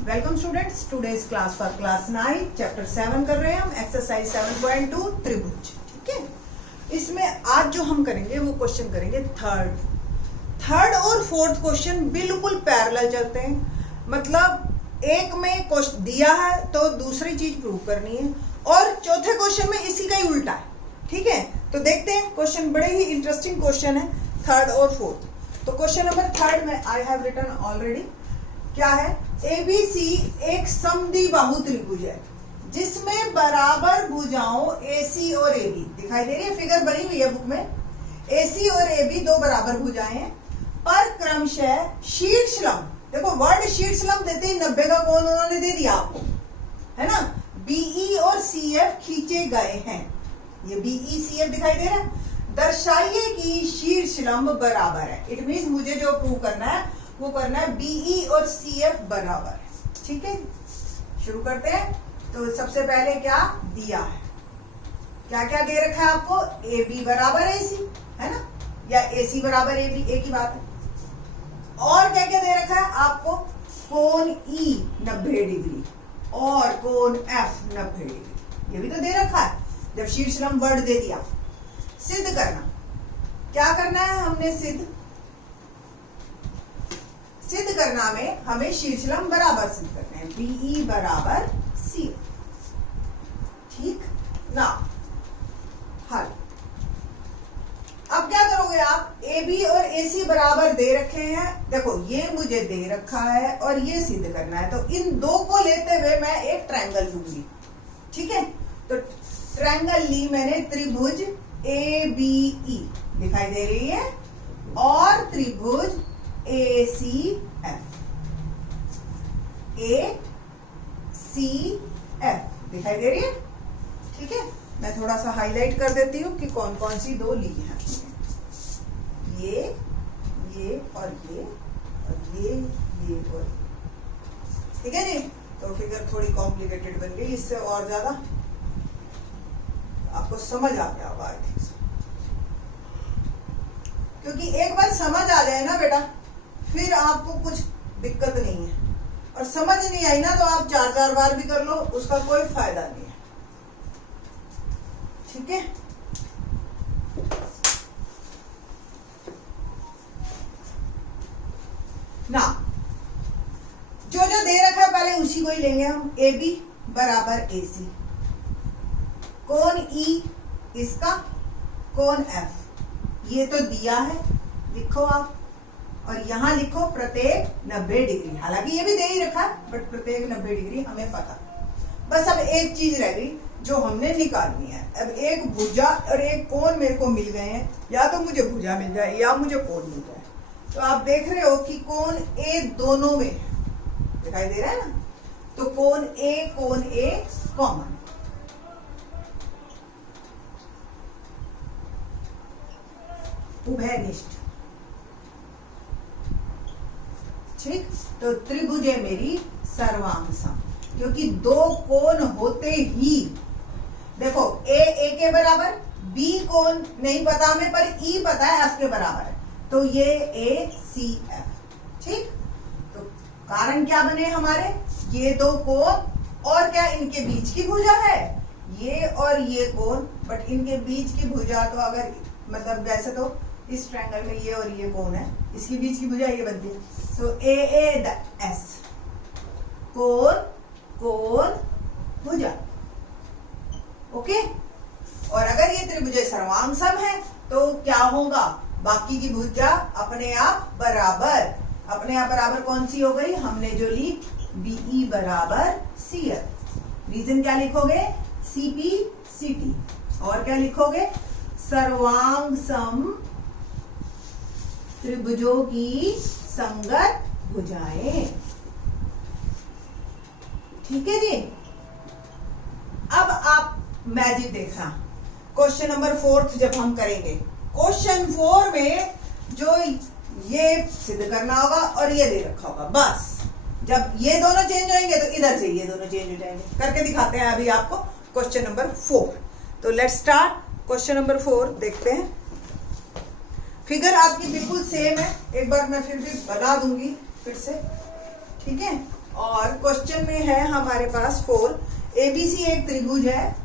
Welcome students, today's class for class 9 chapter 7 कर रहे हैं हम, एक्सरसाइज 7.2 त्रिभुज। ठीक है, इसमें आज जो हम करेंगे वो क्वेश्चन करेंगे थर्ड और फोर्थ क्वेश्चन बिल्कुल पैरेलल चलते हैं। मतलब एक में क्वेश्चन दिया है तो दूसरी चीज प्रूव करनी है, और चौथे क्वेश्चन में इसी का ही उल्टा है। ठीक है, तो देखते हैं क्वेश्चन, बड़े ही इंटरेस्टिंग क्वेश्चन है थर्ड और फोर्थ। तो क्वेश्चन नंबर थर्ड में आई हैव रिटन ऑलरेडी, क्या है, एबीसी एक समद्विबाहु त्रिभुज है जिसमें बराबर भुजाओं एसी और एबी दिखाई दे रही है, फिगर बनी हुई है बुक में। एसी और एबी दो बराबर भुजाएं हैं, पर क्रमशः शीर्ष लंब, देखो वर्ड शीर्ष लंब देते ही 90 का कोण उन्होंने दे दिया आपको, है ना। बीई और सीएफ खींचे गए हैं, ये बीई सीएफ दिखाई दे रहा है। दर्शाइए कि शीर्ष लंब बराबर है। इट मीन्स मुझे जो प्रूव करना है वो करना है बीई और सीएफ बराबर है। ठीक है, शुरू करते हैं। तो सबसे पहले क्या दिया है, क्या क्या दे रखा है आपको, ए बी बराबर एसी, है ना, या एसी बराबर ए बी, एक ही बात है। और क्या क्या दे रखा है आपको, कोण ई 90 डिग्री और कोण एफ 90 डिग्री, ये भी तो दे रखा है। जब शीर्ष लंब वर्ड दे दिया, सिद्ध करना, क्या करना है हमने, सिद्ध करना में हमें शीर्ष लंब बराबर सिद्ध करना है, बीई बराबर सी। ठीक ना, हल। अब क्या करोगे आप, ए बी और ए सी बराबर दे रखे हैं, देखो ये मुझे दे रखा है और ये सिद्ध करना है, तो इन दो को लेते हुए मैं एक ट्रायंगल लूंगी। ठीक है, तो ट्रायंगल ली मैंने, त्रिभुज ए बी ई दिखाई दे रही है, और त्रिभुज ए सी एफ, ए सी एफ दिखाई दे रही है। ठीक है, मैं थोड़ा सा हाईलाइट कर देती हूँ कि कौन कौन सी दो ली हैं, ये और ये और ये और ये। ठीक है जी, तो फिगर थोड़ी कॉम्प्लिकेटेड बन गई, इससे और ज्यादा आपको समझ आ गया होगा, आई थिंक, क्योंकि एक बार समझ आ जाए ना बेटा, फिर आपको कुछ दिक्कत नहीं है। और समझ नहीं आई ना तो आप 4-4 बार भी कर लो, उसका कोई फायदा नहीं है। ठीक है, ना जो जो दे रखा है पहले उसी को ही लेंगे हम। ए बी बराबर ए सी, कोण ई इसका, कोण एफ ये तो दिया है, लिखो आप, और यहां लिखो प्रत्येक 90 डिग्री। हालांकि ये भी दे ही रखा है, बट प्रत्येक 90 डिग्री हमें पता। बस अब एक चीज रह गई जो हमने निकालनी है। अब एक भुजा और एक कोण मेरे को मिल गए हैं, या तो मुझे भुजा मिल जाए या मुझे कोण मिल जाए। तो आप देख रहे हो कि कोण ए दोनों में दिखाई दे रहा है ना, तो कोण ए कॉमन, उभयनिष्ठ। ठीक, तो त्रिभुज है मेरी सर्वांग सम, क्योंकि दो कोण होते ही, देखो ए के बराबर, बी कोण नहीं पता हमें, पर ई पता है एफ के बराबर है, तो ये ए सी एफ। ठीक, तो कारण क्या बने हमारे, ये दो कोण और क्या इनके बीच की भुजा है, ये और ये कोण, बट इनके बीच की भुजा तो अगर मतलब वैसे तो इस ट्रायंगल में ये और ये कोण है, इसके बीच की भुजा ये बनती है, सो ए द एस, कोण भुजा। ओके, और अगर ये त्रिभुज सर्वांग सम है तो क्या होगा, बाकी की भुजा अपने आप बराबर कौन सी हो गई, हमने जो ली बीई बराबर सीएफ। रीजन क्या लिखोगे, सीपी सीटी, और क्या लिखोगे, सर्वांग सम त्रिभुजों की संगत भुजाएं। ठीक है जी, अब आप मैजिक देखना, क्वेश्चन नंबर 4 जब हम करेंगे, क्वेश्चन 4 में जो ये सिद्ध करना होगा और ये दे रखा होगा, बस जब ये दोनों चेंज होंगे तो इधर से ये दोनों चेंज हो जाएंगे। करके दिखाते हैं अभी आपको क्वेश्चन नंबर 4। तो लेट्स स्टार्ट क्वेश्चन नंबर 4, देखते हैं। फिगर आपकी बिल्कुल सेम है, एक बार मैं फिर भी बता दूंगी फिर से। ठीक है, और क्वेश्चन में है हमारे पास 4। एबीसी एक त्रिभुज है,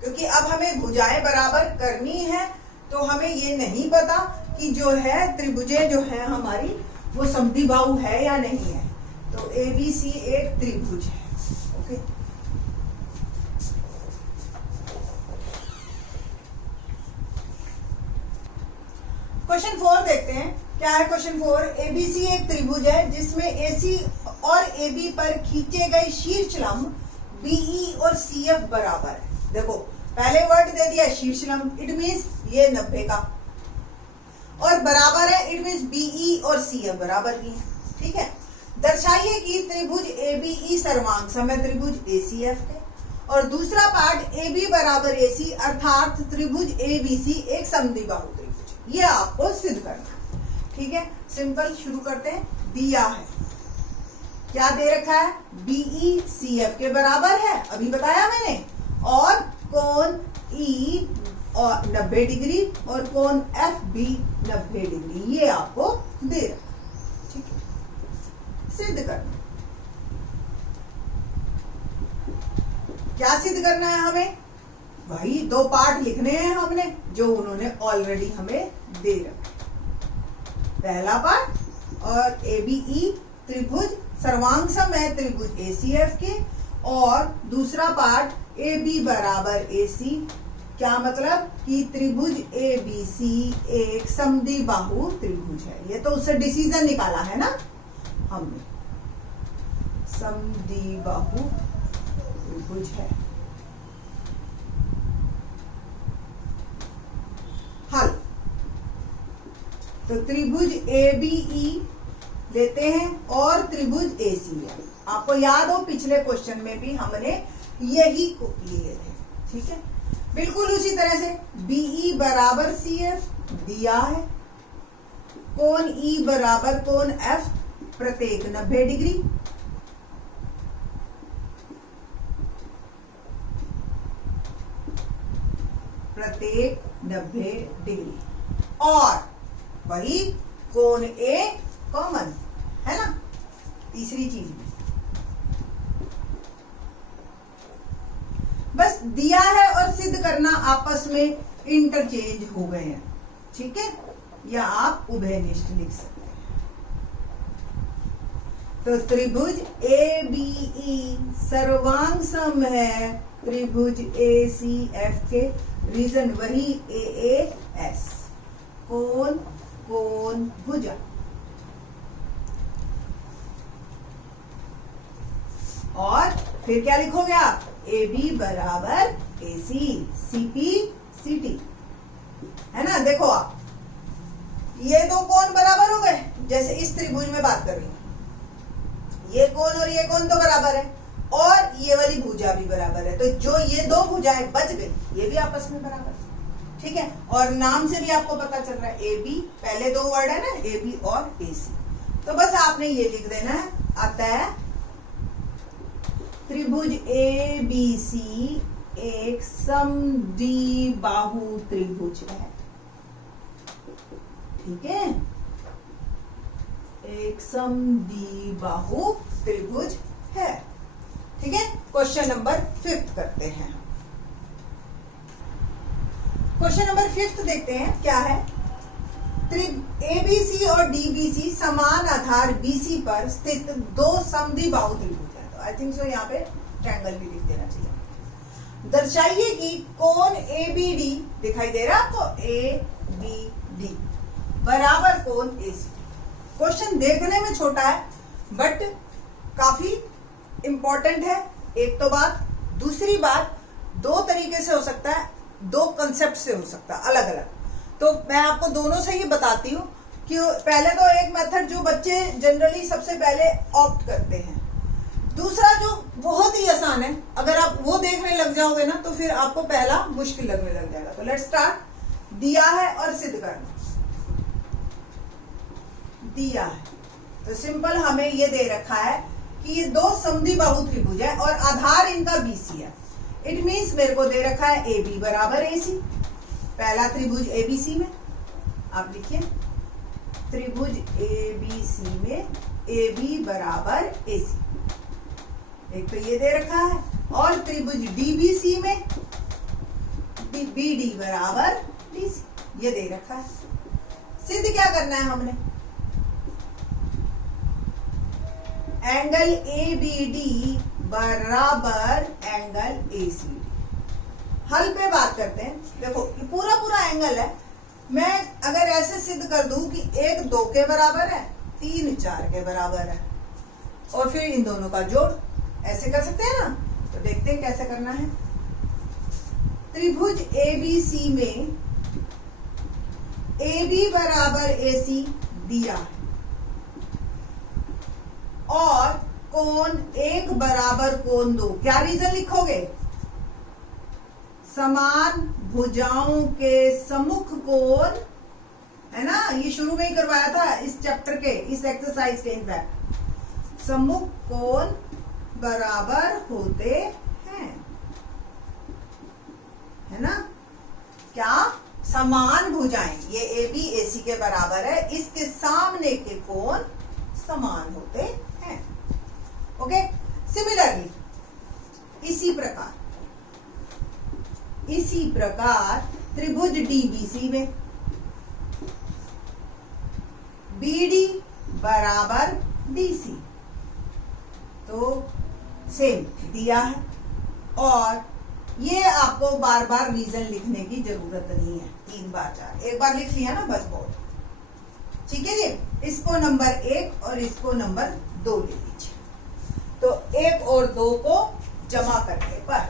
क्योंकि अब हमें भुजाएं बराबर करनी है, तो हमें ये नहीं पता कि जो है त्रिभुजें जो है हमारी वो समद्विबाहु है या नहीं है। तो एबीसी एक त्रिभुज है। ओके, क्वेश्चन 4 देखते हैं। क्या है क्वेश्चन 4? एबीसी एक त्रिभुज है जिसमें एसी और एबी पर खींचे गए शीर्ष लंब बीई और सीएफ बराबर है। देखो पहले वर्ड दे दिया शीर्ष लंब, इट मींस ये 90 का, और बराबर है, इट मींस बीई और सीएफ बराबर की है। ठीक है, दर्शाइए कि त्रिभुज एबीई सर्वांग है त्रिभुज एसीएफ के, और दूसरा पार्ट एबी बराबर एसी अर्थात त्रिभुज एबीसी एक समद्विबाहु त्रिभुज। ये आपको सिद्ध करना है। ठीक है, सिंपल, शुरू करते हैं। दिया है, क्या दे रखा है? बीई सीएफ के बराबर है, अभी बताया मैंने, और कोण ई और 90 डिग्री और कोण एफ भी 90 डिग्री, ये आपको दे रहा है। ठीक है, सिद्ध करना। क्या सिद्ध करना है हमें? भाई 2 पार्ट लिखने हैं हमने, जो उन्होंने ऑलरेडी हमें दे रखा। पहला पार्ट, और एबीई त्रिभुज सर्वांग है त्रिभुज एसीएफ के, और दूसरा पार्ट एबी बराबर एसी। क्या मतलब? कि त्रिभुज एबीसी एक समद्विबाहु त्रिभुज है। ये तो उससे डिसीजन निकाला है ना हमने, समद्विबाहु त्रिभुज है। हल, तो त्रिभुज एबीई लेते हैं और त्रिभुज एसीएफ। आपको याद हो पिछले क्वेश्चन में भी हमने यही को लिए थे। ठीक है, बिल्कुल उसी तरह से बीई बराबर सीएफ दिया है, कोण ई बराबर कोण एफ प्रत्येक 90 डिग्री, प्रत्येक 90 डिग्री, और वही कोण ए कॉमन है ना, तीसरी चीज भी। बस दिया है और सिद्ध करना आपस में इंटरचेंज हो गए हैं। ठीक है, या आप उभयनिष्ठ लिख सकते हैं। तो त्रिभुज ए बी ई सर्वांग सम है त्रिभुज ए सी एफ के, रीजन वही ए ए एस, कोण कोण भुजा, और फिर क्या लिखोगे आप? ए बी बराबर ए सी, सी पी सी टी, है ना। देखो आप, ये 2 कोण बराबर हो गए, जैसे इस त्रिभुज में बात कर रही हूं, ये कोण और ये कोण तो बराबर है, और ये वाली भुजा भी बराबर है। तो जो ये 2 भुजाएं बच गई, ये भी आपस में बराबर है। ठीक है, और नाम से भी आपको पता चल रहा है, ए बी, पहले 2 वर्ड है ना, ए बी और ए सी। तो बस आपने ये लिख देना है, अतः त्रिभुज ए बी सी एक समद्विबाहु त्रिभुज है। ठीक है, एक समद्विबाहु त्रिभुज है। ठीक है, क्वेश्चन नंबर 5 करते हैं। क्वेश्चन नंबर 5 देखते हैं, क्या है? एबीसी और डीबीसी समान आधार बीसी पर स्थित 2 समद्विबाहु त्रिभुज है। तो आई थिंक सो यहाँ पे ट्रायंगल भी लिख देना चाहिए। दर्शाइए कि कोण एबीडी दिखाई दे रहा है आपको, एबीडी बराबर कोण एसी। क्वेश्चन देखने में छोटा है बट काफी इंपॉर्टेंट है। एक तो बात, दूसरी बात 2 तरीके से हो सकता है, 2 कंसेप्ट से हो सकता है अलग अलग। तो मैं आपको दोनों से ही बताती हूँ कि पहले तो एक मेथड जो बच्चे जनरली सबसे पहले ऑप्ट करते हैं, दूसरा जो बहुत ही आसान है, अगर आप वो देखने लग जाओगे ना तो फिर आपको पहला मुश्किल लगने लग जाएगा। तो लेट्स स्टार्ट। दिया है और सिद्ध करना। दिया है तो सिंपल हमें ये दे रखा है कि ये 2 समद्विबाहु त्रिभुज है और आधार इनका बीसी है। इट मीन्स मेरे को दे रखा है ए बी बराबर ए सी, पहला त्रिभुज एबीसी में आप लिखिए त्रिभुज एबीसी में ए बी बराबर ए सी, एक तो ये दे रखा है, और त्रिभुज डीबीसी में बी डी बराबर डी सी, ये दे रखा है। सिद्ध क्या करना है हमने, एंगल ए बी डी बराबर एंगल ए सी डी। हल पे बात करते हैं। देखो ये पूरा पूरा एंगल है, मैं अगर ऐसे सिद्ध कर दूं कि 1 2 के बराबर है, 3 4 के बराबर है, और फिर इन दोनों का जोड़, ऐसे कर सकते हैं ना। तो देखते हैं कैसे करना है। त्रिभुज एबीसी में ए बी बराबर ए सी दिया है, और कोण 1 बराबर कोण 2। क्या रीजन लिखोगे, समान भुजाओं के सम्मुख कोण, है ना, ये शुरू में ही करवाया था इस चैप्टर के, इस एक्सरसाइज के। इनफैक्ट सम्मुख कोण बराबर होते हैं, है ना। क्या, समान भुजाएं, ये ए बी ए सी के बराबर है, इसके सामने के कोण समान होते हैं। ओके, सिमिलरली इसी प्रकार त्रिभुज डीबीसी में बीडी बराबर डीसी, तो सेम दिया है, और ये आपको बार बार रीजन लिखने की जरूरत नहीं है, 3 बार 4, एक बार लिख लिया ना बस बहुत, ठीक है जी। इसको नंबर 1 और इसको नंबर 2 ले लीजिए। तो 1 और 2 को जमा करने पर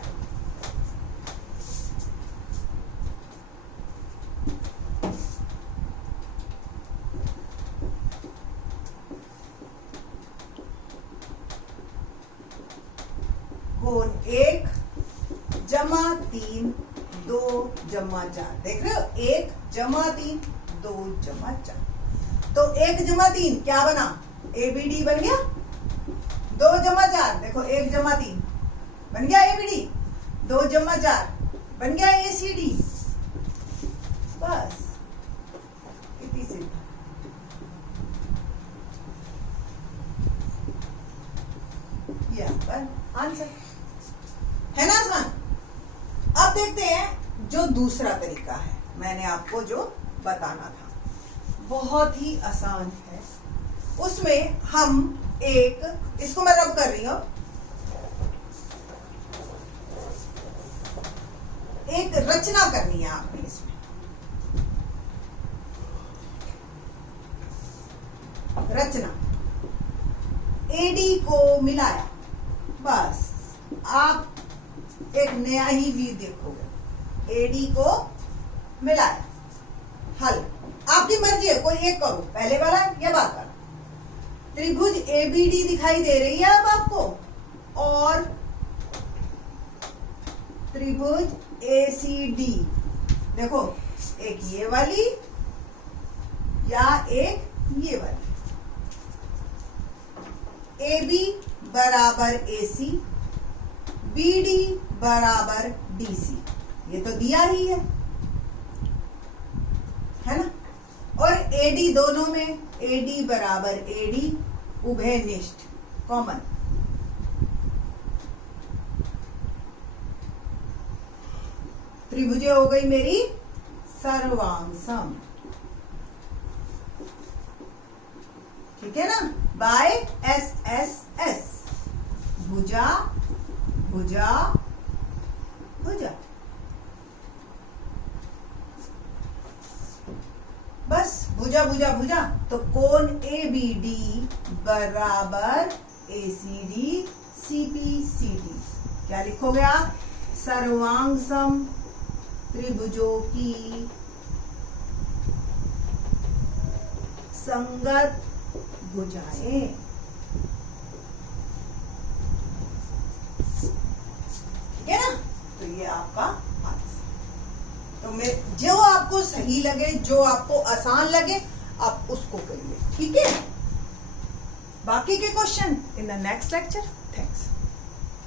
कोण 1 जमा 3 2 जमा 4, देख रहे हो, 1 जमा 3 2 जमा 4, तो 1 जमा 3 क्या बना, ए बी डी बन गया। 2 जमा 4 देखो, 1 जमा 3 बन गया ए बी डी, 2 जमा 4 बन गया ए सी डी। बस इतनी सी ये आंसर है ना आसान। अब देखते हैं जो दूसरा तरीका है, मैंने आपको जो बताना था, बहुत ही आसान है। उसमें हम इसको मैं रब कर रही हूं, एक रचना करनी है आपने इसमें। रचना, एडी को मिलाया, बस आप एक नया ही व्यू देखोगे। एडी को मिलाया, हल आपकी मर्जी है, कोई एक करो, पहले वाला या बाद वाला। त्रिभुज एबीडी दिखाई दे रही है अब आपको, और त्रिभुज एसीडी, देखो एक ये वाली या एक ये वाली। AB बराबर AC, BD बराबर DC, ये तो दिया ही है ना। और AD दोनों में, AD बराबर AD उभयनिष्ठ कॉमन। त्रिभुजें हो गई मेरी सर्वांग सम, ठीक है ना, बाय SSS, भुजा भुजा भुजा। बस भुजा भुजा भुजा, तो कोण ABD बराबर ACD CPCD। क्या लिखोगे आप, सर्वांग सम त्रिभुजों की संगत भुजाएं। ठीक है ना, तो ये आपका आंसर। तो मैं जो आपको सही लगे, जो आपको आसान लगे, आप उसको करिए, ठीक है। बाकी के question in the next lecture.